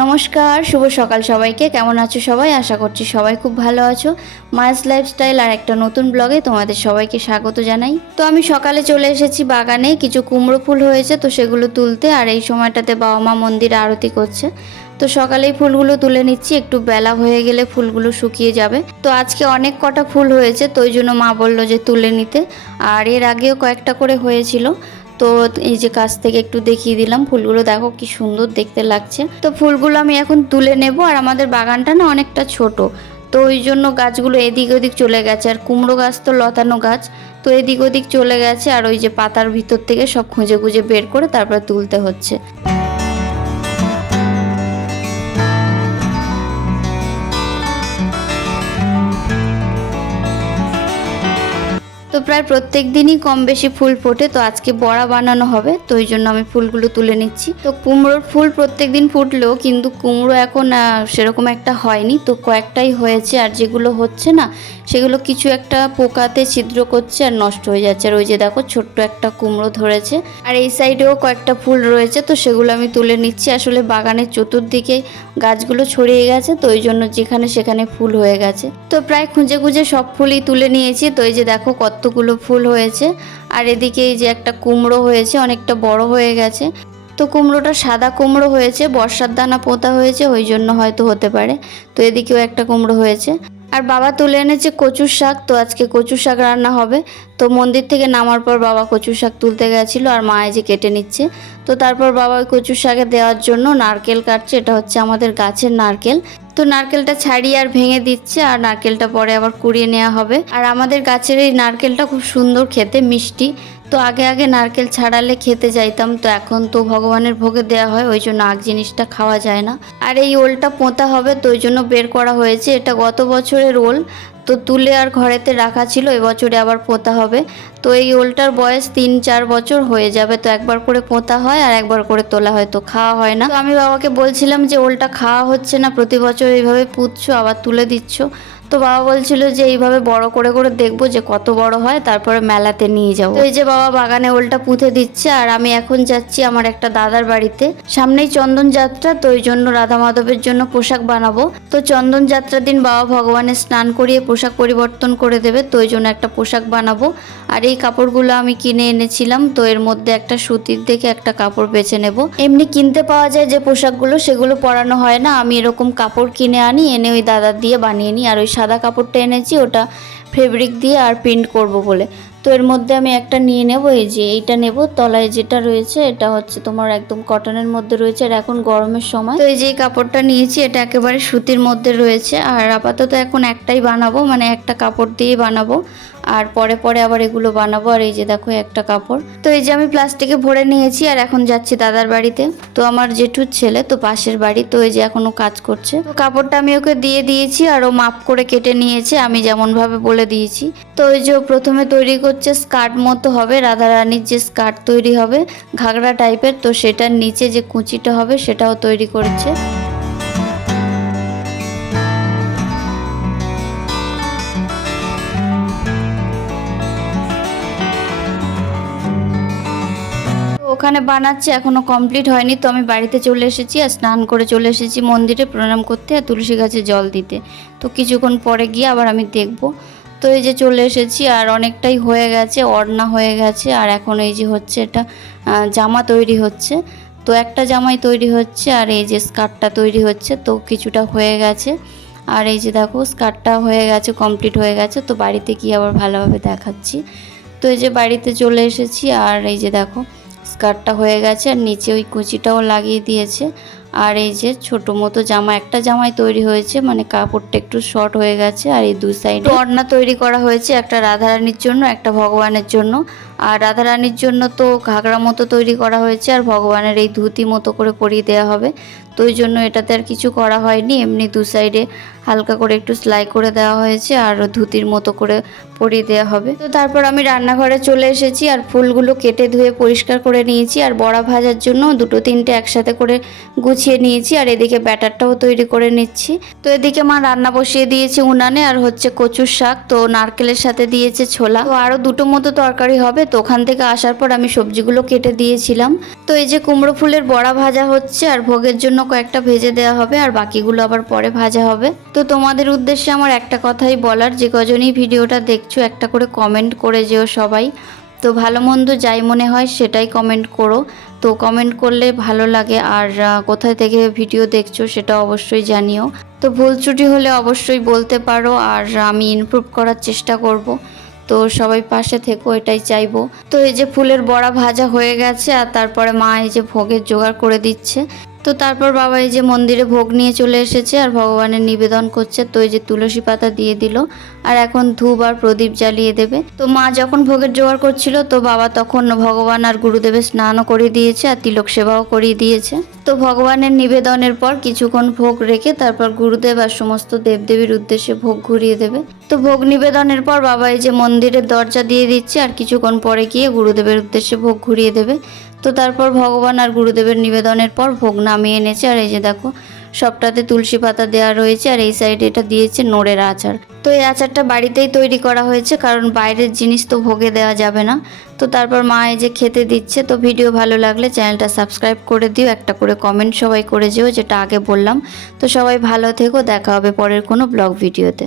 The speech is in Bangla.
নমস্কার, শুভ সকাল সবাইকে। কেমন আছো সবাই? আশা করছি সবাই খুব ভালো আছো। মায়াস লাইফস্টাইল আর একটা নতুন ব্লগে তোমাদের সবাইকে স্বাগত জানাই। তো আমি সকালে চলে এসেছি বাগানে, কিছু কুমড়ো ফুল হয়েছে তো সেগুলো তুলতে। আর এই সময়টাতে বাবা মা মন্দিরে আরতি করছে, তো সকালেই ফুলগুলো তুলে নিচ্ছি। একটু বেলা হয়ে গেলে ফুলগুলো শুকিয়ে যাবে। তো আজকে অনেক কটা ফুল হয়েছে, তো ওই জন্য মা বললো যে তুলে নিতে। আর এর আগেও কয়েকটা করে হয়েছিল, তো এই যে কাছ থেকে একটু দেখিয়ে দিলাম। ফুলগুলো দেখো কি সুন্দর দেখতে লাগছে। তো ফুলগুলো আমি এখন তুলে নেব। আর আমাদের বাগানটা না অনেকটা ছোট, তো ওই জন্য গাছগুলো এদিক ওদিক চলে গেছে। আর কুমড়ো গাছ তো লতানো গাছ, তো এদিক ওদিক চলে গেছে। আর ওই যে পাতার ভিতর থেকে সব খুঁজে খুঁজে বের করে তারপর তুলতে হচ্ছে। তো প্রায় প্রত্যেক দিনই কম বেশি ফুল ফোটে, তো আজকে বড়া বানানো হবে, তো ওই জন্য আমি ফুলগুলো তুলে নিচ্ছি। তো কুমড়োর ফুল প্রত্যেক দিন ফুটলেও কিন্তু কুমড়ো এখন সেরকম একটা হয়নি, তো কয়েকটাই হয়েছে। আর যেগুলো হচ্ছে না সেগুলো কিছু একটা পোকাতে ছিদ্র করছে আর নষ্ট হয়ে যাচ্ছে। আর ওই যে দেখো ছোট্ট একটা কুমড়ো ধরেছে। আর এই সাইডেও কয়েকটা ফুল রয়েছে, তো সেগুলো আমি তুলে নিচ্ছি। আসলে বাগানের চতুর্দিকে গাছগুলো ছড়িয়ে গেছে, তো ওই জন্য যেখানে সেখানে ফুল হয়ে গেছে। তো প্রায় খুঁজে খুঁজে সব ফুলই তুলে নিয়েছি। তো এই যে দেখো কতগুলো ফুল হয়েছে। আর এদিকে এই যে একটা কুমড়ো হয়েছে, অনেকটা বড় হয়ে গেছে। তো কুমড়োটা সাদা কুমড়ো হয়েছে, বর্ষার দানা পোঁতা হয়েছে, ওই জন্য হয়তো হতে পারে। তো এদিকেও একটা কুমড়ো হয়েছে। আর বাবা তুলে এনেছে কচুর শাক, তো আজকে কচুর শাক রান্না হবে। তো মন্দির থেকে নামার পর বাবা কচুর শাক তুলতে গেছিলো, আর মা এই যে কেটে নিচ্ছে। তো তারপর বাবা ওই কচুর শাকে দেওয়ার জন্য নারকেল কাটছে। এটা হচ্ছে আমাদের গাছের নারকেল, তো নারকেলটা ছাড়িয়ে আর ভেঙে দিচ্ছে। আর নারকেলটা পরে আবার কুড়িয়ে নেওয়া হবে। আর আমাদের গাছের এই নারকেলটা খুব সুন্দর খেতে, মিষ্টি। তো আগে আগে নারকেল ছাড়ালে খেতে যাইতাম, তো এখন তো ভগবানের ভোগে দেওয়া হয়, ওই জন্য আগ জিনিসটা খাওয়া যায় না। আর এই ওলটা পোঁতা হবে, তো ওই জন্য বের করা হয়েছে। এটা গত বছরের ওল, তো তুলে আর ঘরেতে রাখা ছিল, এবছরে আবার পোঁতা হবে। তো এই ওলটার বয়স 3-4 বছর হয়ে যাবে। তো একবার করে পোঁতা হয় আর একবার করে তোলা হয়, তো খাওয়া হয় না। তো আমি বাবাকে বলছিলাম যে ওলটা খাওয়া হচ্ছে না, প্রতি বছর এইভাবে পুঁতছো আবার তুলে দিচ্ছ। তো বাবা বলছিল যে এইভাবে বড় করে করে দেখবো যে কত বড় হয়, তারপরে মেলাতে নিয়ে যাবো। তো এই যে বাবা বাগানে ওলটা পুঁতে দিচ্ছে। আর আমি এখন যাচ্ছি আমার একটা দাদার বাড়িতে, সামনেই চন্দন যাত্রা, তো ওই জন্য রাধা মাধবের জন্য পোশাক বানাবো। তো চন্দন যাত্রার দিন বাবা ভগবানের স্নান করিয়ে পোশাক পরিবর্তন করে দেবে, তো ওই জন্য একটা পোশাক বানাবো। আর এই কাপড়গুলো আমি কিনে এনেছিলাম, তো এর মধ্যে একটা সুতির দেখে একটা কাপড় বেছে নেব। এমনি কিনতে পাওয়া যায় যে পোশাকগুলো, সেগুলো পরানো হয় না। আমি এরকম কাপড় কিনে আনি, এনে ওই দাদার দিয়ে বানিয়ে নিই। আর ওই সাদা কাপড়টা এনেছি, ওটা ফেব্রিক দিয়ে আর প্রিন্ট করব বলে। তো এর মধ্যে আমি একটা নিয়ে নেব, এই যে এইটা নেব। তলায় যেটা রয়েছে এটা হচ্ছে তোমার একদম কটনের মধ্যে রয়েছে, আর এখন গরমের সময়। তো এই যে কাপড়টা নিয়েছি, এটা একেবারে সুতির মধ্যে রয়েছে। আর আপাতত এখন একটাই বানাবো, মানে একটা কাপড় দিয়ে বানাবো। আর পরে পরে আবার এগুলো বানাবো। আর এই যে দেখো একটা কাপড়, তো এই যে আমি প্লাস্টিকে ভরে নিয়েছি। আর এখন যাচ্ছি দাদার বাড়িতে। তো আমার জেঠুর ছেলে, তো পাশের বাড়ি, তো এই যে এখনো কাজ করছে। তো কাপড়টা আমি ওকে দিয়ে দিয়েছি, আর ও মাপ করে কেটে নিয়েছে, আমি যেমন ভাবে বলে দিয়েছি। তো ওই যে প্রথমে তৈরি করছে স্কার্ট মতো হবে, রাধারানীর যে স্কার্ট তৈরি হবে ঘাগরা টাইপের, তো সেটার নিচে যে কুচিটা হবে সেটাও তৈরি করেছে। ওখানে বানাচ্ছে, এখনো কমপ্লিট হয়নি। তো আমি বাড়িতে চলে এসেছি, আর স্নান করে চলে এসেছি মন্দিরে প্রণাম করতে আর তুলসী গাছে জল দিতে। তো কিছুক্ষণ পরে গিয়ে আবার আমি দেখব। তো এই যে চলে এসেছি, আর অনেকটাই হয়ে গেছে, ওড়না হয়ে গেছে। আর এখন এই যে হচ্ছে এটা জামা তৈরি হচ্ছে। তো একটা জামাই তৈরি হচ্ছে, আর এই যে স্কার্টটা তৈরি হচ্ছে, তো কিছুটা হয়ে গেছে। আর এই যে দেখো স্কার্টটা হয়ে গেছে, কমপ্লিট হয়ে গেছে। তো বাড়িতে গিয়ে আবার ভালোভাবে দেখাচ্ছি। তো এই যে বাড়িতে চলে এসেছি, আর এই যে দেখো স্কার্টটা হয়ে গেছে, আর নিচে ওই কুচিটাও লাগিয়ে দিয়েছে। আর এই যে ছোট মতো জামা, একটা জামাই তৈরি হয়েছে, মানে কাপড়টা একটু শর্ট হয়ে গেছে। আর এই দুই সাইডে ওড়না তৈরি করা হয়েছে, একটা রাধারানীর জন্য, একটা ভগবানের জন্য। আর রাধারানীর জন্য তো ঘাগরা মতো তৈরি করা হয়েছে, আর ভগবানের এই ধুতি মতো করে পরিয়ে দেওয়া হবে। তো ওই জন্য এটাতে আর কিছু করা হয়নি, এমনি দু সাইডে হালকা করে একটু সেলাই করে দেওয়া হয়েছে, আর ধুতির মতো করে পরিয়ে দেওয়া হবে। তো তারপর আমি রান্নাঘরে চলে এসেছি, আর ফুলগুলো কেটে ধুয়ে পরিষ্কার করে নিয়েছি। আর বড়া ভাজার জন্য দুটো তিনটে একসাথে করে গুছিয়ে নিয়েছি। আর এদিকে ব্যাটারটাও তৈরি করে নিচ্ছি। তো এদিকে মা রান্না বসিয়ে দিয়েছে উনানে, আর হচ্ছে কচুর শাক, তো নারকেলের সাথে দিয়েছে ছোলা। তো আরও দুটো মতো তরকারি হবে। তো ওখান থেকে আসার পর আমি সবজিগুলো কেটে দিয়েছিলাম। তো এই যে কুমড়ো ফুলের বড়া ভাজা হচ্ছে, আর ভোগের জন্য কয়েকটা ভেজে দেওয়া হবে আর বাকিগুলো আবার পরে ভাজা হবে। তো তোমাদের উদ্দেশ্যে আমার একটা কথাই বলার, যে কজনই ভিডিওটা দেখছো একটা করে কমেন্ট করে যেও সবাই। তো ভালো মন্দ যাই মনে হয় সেটাই কমেন্ট করো। তো কমেন্ট করলে ভালো লাগে, আর কোথায় থেকে ভিডিও দেখছো সেটা অবশ্যই জানিও। তো ভুল ত্রুটি হলে অবশ্যই বলতে পারো, আর আমি ইমপ্রুভ করার চেষ্টা করব। তো সবাই পাশে থেকো, এটাই চাইবো। তো এই যে ফুলের বড়া ভাজা হয়ে গেছে, আর তারপরে মা এই যে ভোগের জোগাড় করে দিচ্ছে। তো তারপর বাবা এই যে মন্দিরে ভোগ নিয়ে চলে এসেছে আর ভগবানের নিবেদন করছে। তো এই যে তুলসী পাতা দিয়ে দিল, আর এখন ধূপ আর প্রদীপ জ্বালিয়ে দেবে। তো মা যখন ভোগের জোগাড় করছিল, তো বাবা তখন ভগবান আর গুরুদেবের স্নানও করিয়ে দিয়েছে আর তিলক সেবাও করিয়ে দিয়েছে। তো ভগবানের নিবেদনের পর কিছুক্ষণ ভোগ রেখে তারপর গুরুদেব আর সমস্ত দেবদেবীর উদ্দেশ্যে ভোগ ঘুরিয়ে দেবে। তো ভোগ নিবেদনের পর বাবা এই যে মন্দিরের দরজা দিয়ে দিচ্ছে, আর কিছুক্ষণ পরে গিয়ে গুরুদেবের উদ্দেশ্যে ভোগ ঘুরিয়ে দেবে। তো তারপর ভগবান আর গুরুদেবের নিবেদনের পর ভোগ নামিয়ে এনেছে। আর এই যে দেখো সবটাতে তুলসী পাতা দেওয়া রয়েছে, আর এই সাইডে এটা দিয়েছে নোড়ের আচার। তো এই আচারটা বাড়িতেই তৈরি করা হয়েছে, কারণ বাইরের জিনিস তো ভোগে দেওয়া যাবে না। তো তারপর মা এই যে খেতে দিচ্ছে। তো ভিডিও ভালো লাগলে চ্যানেলটা সাবস্ক্রাইব করে দিও, একটা করে কমেন্ট সবাই করে যেও, যেটা আগে বললাম। তো সবাই ভালো থেকো, দেখা হবে পরের কোনো ব্লগ ভিডিওতে।